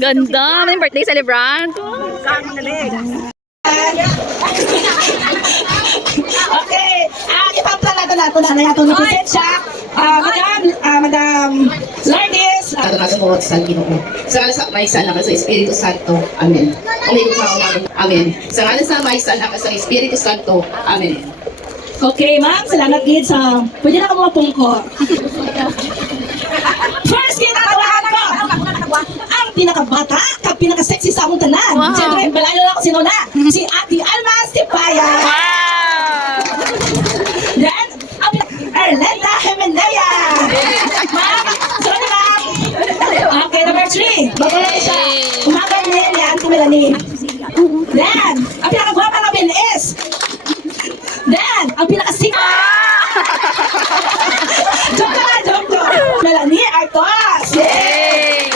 Ganda, may birthday celebrant. Okay, ipapalala nato na yato ni presensya. Madam Lourdes. Nato mo sa Ginoo. Sa ngalan sa May Sana ka sa Espiritu Santo. Amen. Umigo ka ako. Amen. Sa ngalan sa May Sana ka sa Espiritu Santo. Amen. Okay, ma'am, salamat gid sa pwede na ka mga pungko. First kinatawahan ko ang pinakabata kag pinaka-sexy sa akong tanan. Wow. Siyempre, balalo na ako sino na. Si Ate Alma Stipaya. Then, ang Erlenda Jimenea. Ma'am, sorry ma'am. Okay, number 3. Bago lang siya. Umagal niya ni Auntie Melanie. Then, ang pinakagwapa namin is then, ang pinakasika. Joke lang, joke. Melanie Artos. Yay!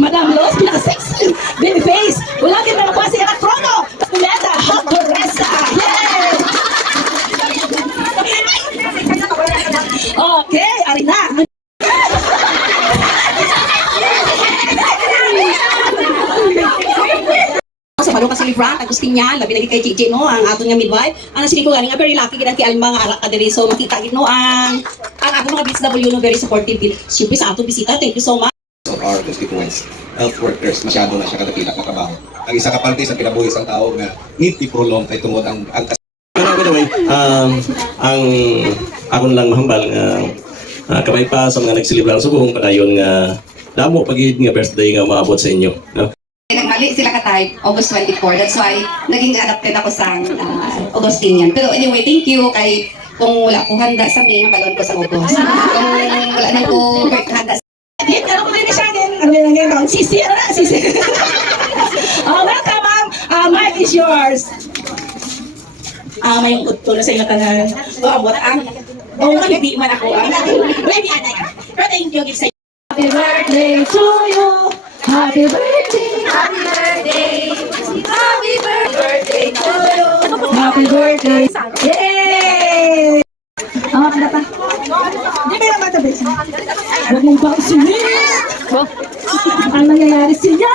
Madam Los, pinaka-sexy. Baby face. Wala din na nakuha si Anak Frodo. Pumeta, hot Torresa. Yay! Okay, ari na. Sa palo kasi ni Frank, Agustin niya, labi lagi kay Gigi, no, ang ato nga midwife. Ang sige ko galing, very lucky kita kay Alma nga arak kadiri. So makita gid no ang ato mga BSW no very supportive. Siyempre sa ato bisita, thank you so much. Of our constituents, health workers, masyado na siya kadapila na kabaho. Ang isa ka parte sa kinabuhi isang tao nga need i-prolong kay tungod ang By the way, ang akon lang mahambal nga kamay pa sa mga nagsilibra sa buong padayon nga damo pagid nga birthday nga maabot sa inyo. No? Nagmali sila ka-type August 24. That's why naging adopted ako sa Augustinian. Pero anyway, thank you kay kung wala ko handa sa mga balon ko sa August. Kung wala na ko handa sa Ano ko din siya din? Ano yan ngayon? Sisi, ano na? Sisi. Welcome, ma'am. Mic is yours. May utto na sa inyo tanan. What ang? Hindi man ako. Maybe anay. Pero thank you, give sa happy birthday to you. Happy birthday. Happy birthday. Happy birthday to you. Happy birthday. Yay! Kanta pa. Di ba yung matabis? Huwag mong pausinin! Ang nangyayari siya!